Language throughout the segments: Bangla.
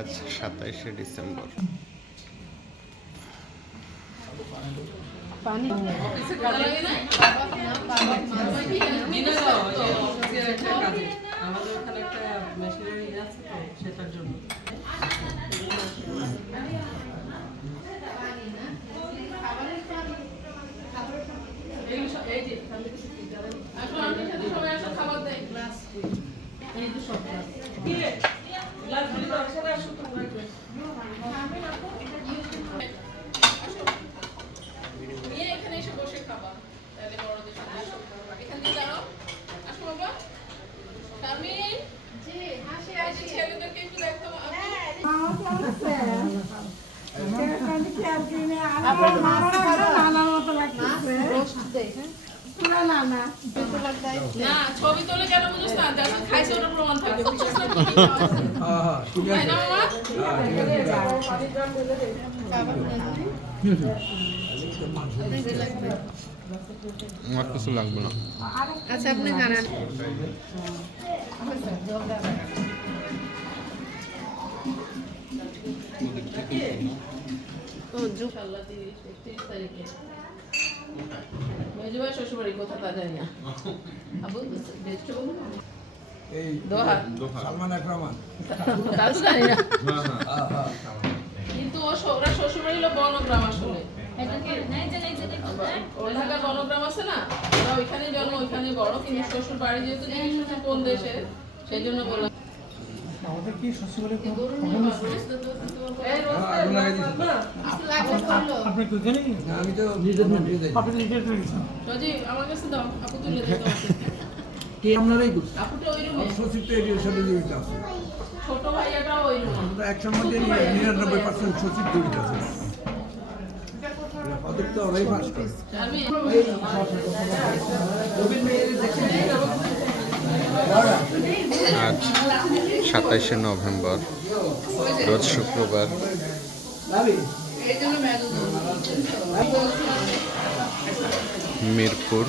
আজ 27শে ডিসেম্বর। আমাদের ওখানে একটা মেশিনারি আছে তো সেটার জন্য। এখানে এসে বসে খাবা তাহলে বড়দের সাথে আসো এখান দিয়ে দাঁড়াও আসো বাবা তামিন জি হাসি হাসি ছেলেদেরকে একটু দেখো না ছবি তোলে কেন বুঝছ না যখন খাইছে ওটা প্রমাণ থাকে বুঝছ না ঠিক আছে না মামা আমার কিছু লাগবে না। আচ্ছা আপনি খান ও ইনশাআল্লাহ 30 তারিখে মেজবা শ্বশুরবাড়ি কোথা তা জানি না আবু বেস্ট বলুন এই দোহা সালমান আকরামান তাও জানি না কিন্তু ওরা শ্বশুরবাড়ি হলো বনগ্রাম আসলে ওই ঢাকা বনগ্রাম আছে না ওরা ওইখানে জন্ম ওইখানে বড় কিন্তু শ্বশুর বাড়ি যেহেতু জিজ্ঞেস করছে কোন দেশে সেই জন্য বললাম আমাদের কি শ্বশুরবাড়ি আপনি কি জানেন? আমি তো নিজের আপনি নিজের সজি আমার কাছে দাও আপু তুলে দাও কি আপনারাই করছেন আপুটা ওই রুমে সচিব তো এর সাথে জড়িত আছে ছোট ভাইয়াটা ওই রুমে আমরা একসময় 99% সচিব জড়িত আছে ওদের তো ওরাই ফার্স্ট আমি আজ 27শে নভেম্বর, রোজ শুক্রবার। মিরপুর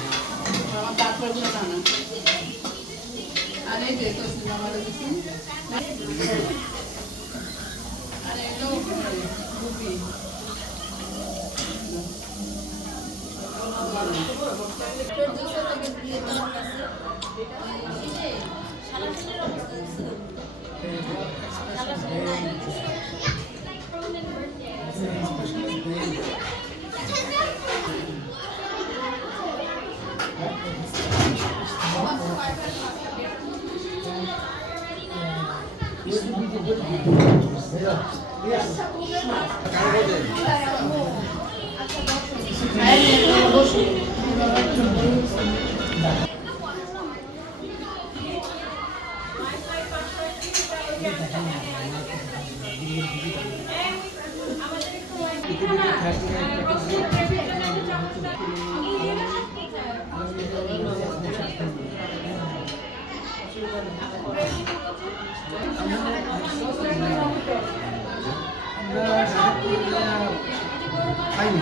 খাইনি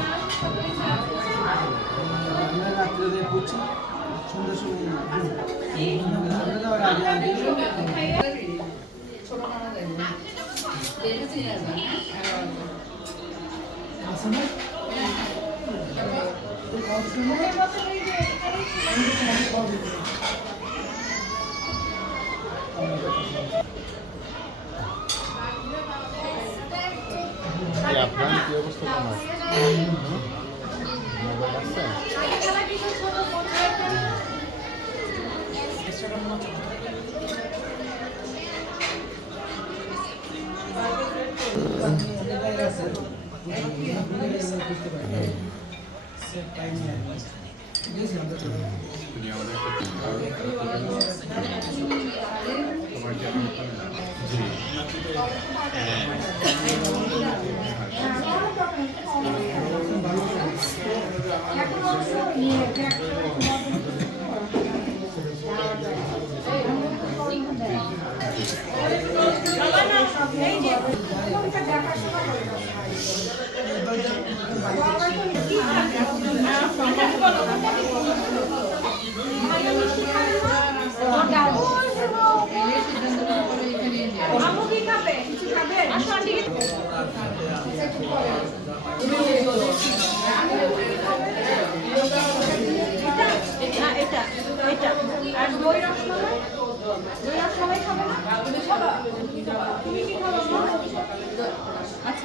আমরা রাত্রে পড়ছি সন্ধ্যা ছোট মামা যাইবে দেখেছি না আপনার কি অবস্থা তোমার মোবাইল আছে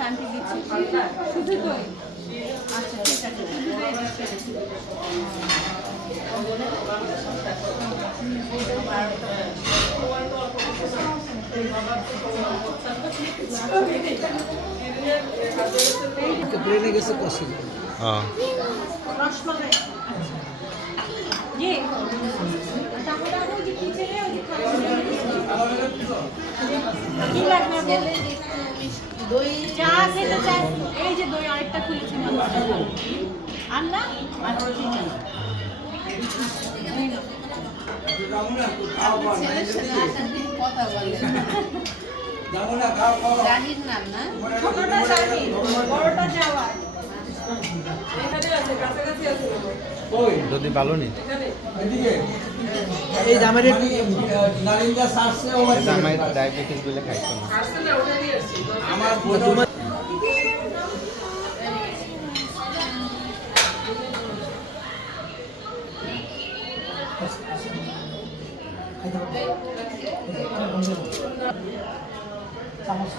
আন্টি দিচ্ছি শুধু দই আচ্ছা ঠিক আছে শুধু দই দিচ্ছি প্লেনে গেছে কষি রসমালাই আচ্ছা জি তাহলে আমি যে কিচেনে ওই কি লাগবে দই চা খেতে চাই এই যে দই আরেকটা খুলেছি আর না আচ্ছা ঠিক আছে ছেলের সাথে আসার দিন কথা বলে জাহির নাম না ছোটটা শাহিদ বড়টা যাওয়া এখানে আছে কাছাকাছি আছে যদি ভালো নি এই জামের নারিন্দা সারছে ও জামাই ডায়াবেটিস বলে খাইতো না আসছে না ওটারই আসছে আমার তোমার চামচ